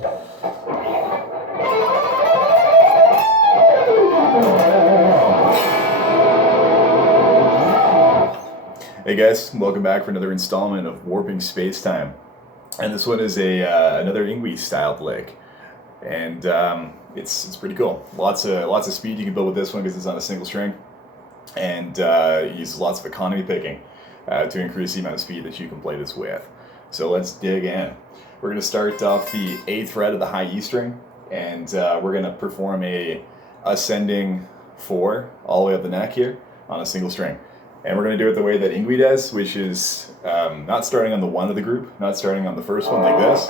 Hey guys, welcome back for another installment of Warping Space-Time. And this one is another Yngiwe styled lick. And it's pretty cool. Lots of speed you can build with this one because it's on a single string. And it uses lots of economy picking to increase the amount of speed that you can play this with. So let's dig in. We're going to start off the 8th fret of the high E string. And we're going to perform a ascending 4 all the way up the neck here on a single string. And we're going to do it the way that Yngiwe does, which is not starting on the 1 of the group, not starting on the first one like this.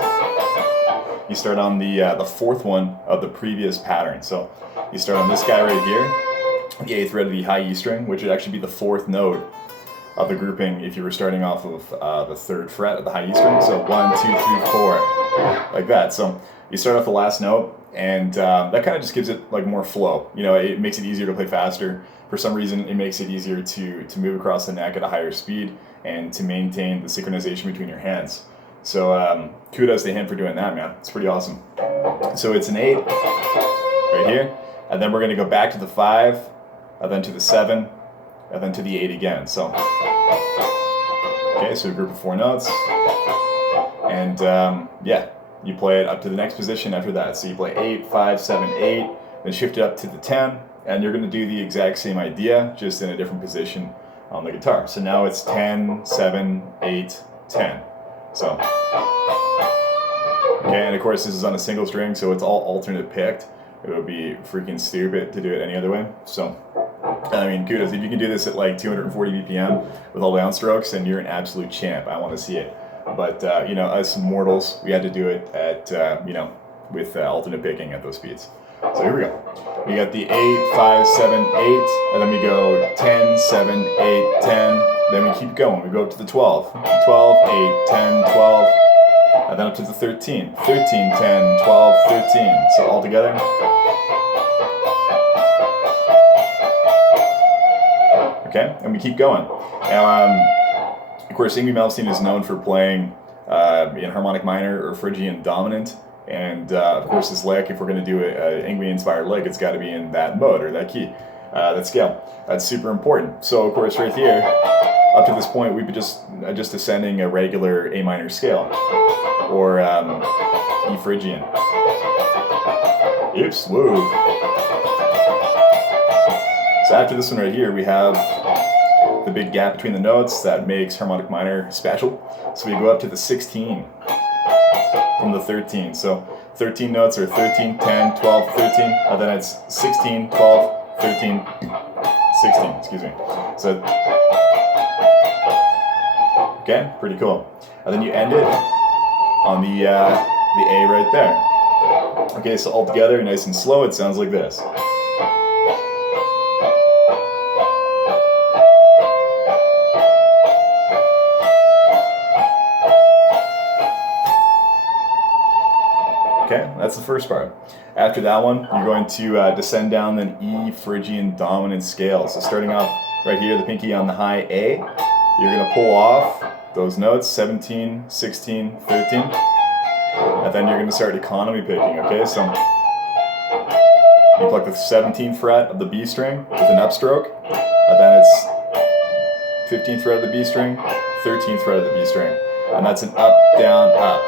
You start on the 4th one of the previous pattern. So you start on this guy right here, the 8th fret of the high E string, which would actually be the 4th note of the grouping if you were starting off of the 3rd fret of the high E string. So 1, 2, 3, 4, like that. So you start off the last note, and that kind of just gives it like more flow. You know, it makes it easier to play faster. For some reason, it makes it easier to move across the neck at a higher speed and to maintain the synchronization between your hands. So kudos to him for doing that, man. It's pretty awesome. So it's an 8 right here, and then we're going to go back to the 5, and then to the 7, and then to the 8 again. So, okay, so a group of 4 notes, and yeah, you play it up to the next position after that. So you play 8, 5, 7, 8, then shift it up to the 10, and you're going to do the exact same idea, just in a different position on the guitar. So now it's 10, 7, 8, 10. So, okay, and of course this is on a single string, so it's all alternate picked. It would be freaking stupid to do it any other way. So, I mean, kudos. If you can do this at like 240 BPM with all downstrokes, then you're an absolute champ. I want to see it. But, you know, us mortals, we had to do it at, you know, with alternate picking at those speeds. So here we go. We got the 8, 5, 7, 8, and then we go 10, 7, 8, 10. Then we keep going. We go up to the 12. 12, 8, 10, 12. And then up to the 13. 13, 10, 12, 13. So all together. Okay, and we keep going. Now, of course, Yngiwe Malmsteen is known for playing in harmonic minor or Phrygian dominant. And of course, this lick, if we're going to do an Yngiwe-inspired lick, it's got to be in that mode or that key, that scale. That's super important. So, of course, right here, up to this point, we've been just ascending a regular A minor scale, or E Phrygian. Oops, whoa. So after this one right here, we have the big gap between the notes that makes harmonic minor special. So we go up to the 16. From the 13. So 13 notes are 13, 10, 12, 13, and then it's 16, 12, 13, 16, excuse me. So, okay, pretty cool. And then you end it on the A right there. Okay, so all together, nice and slow, it sounds like this. Okay, that's the first part. After that one, you're going to descend down an E Phrygian dominant scale. So starting off right here, the pinky on the high A, you're going to pull off those notes, 17, 16, 13, and then you're going to start economy picking, okay? So you pluck the 17th fret of the B string with an upstroke, and then it's 15th fret of the B string, 13th fret of the B string, and that's an up, down, up.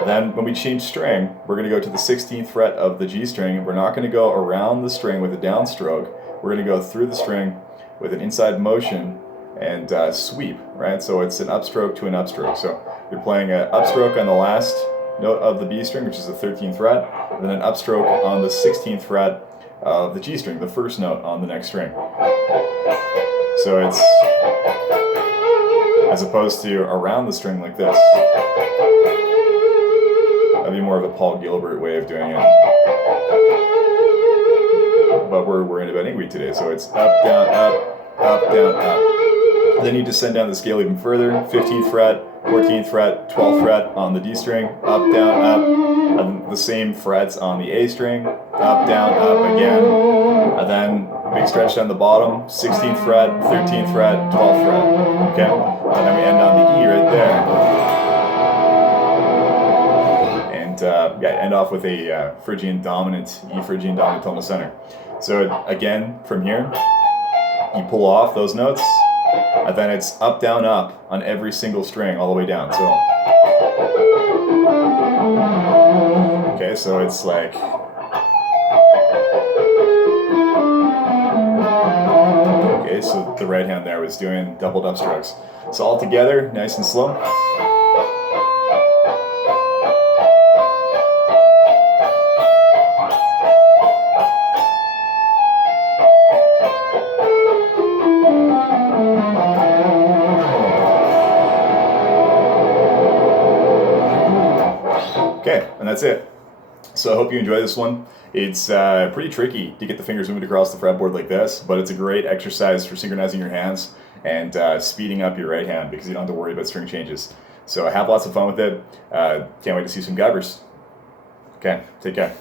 And then when we change string, we're going to go to the 16th fret of the G string. We're not going to go around the string with a downstroke. We're going to go through the string with an inside motion and sweep, right? So it's an upstroke to an upstroke. So you're playing an upstroke on the last note of the B string, which is the 13th fret, and then an upstroke on the 16th fret of the G string, the first note on the next string. So it's as opposed to around the string like this. That'd be more of a Paul Gilbert way of doing it. But we're in about Yngiwe today, so it's up, down, up, up, down, up. Then you descend down the scale even further, 15th fret, 14th fret, 12th fret on the D string, up, down, up, and the same frets on the A string, up, down, up again, and then big stretch down the bottom, 16th fret, 13th fret, 12th fret, okay? And then we end on the E right there. and end off with a Phrygian dominant, E Phrygian dominant tonal center. So again, from here, you pull off those notes, and then it's up, down, up on every single string all the way down. So, okay, so it's like, okay, so the right hand there was doing doubled upstrokes. So all together, nice and slow. Okay, and that's it. So I hope you enjoy this one. It's pretty tricky to get the fingers moving across the fretboard like this, but it's a great exercise for synchronizing your hands and speeding up your right hand because you don't have to worry about string changes. So have lots of fun with it. Can't wait to see some gubbers. Okay, take care.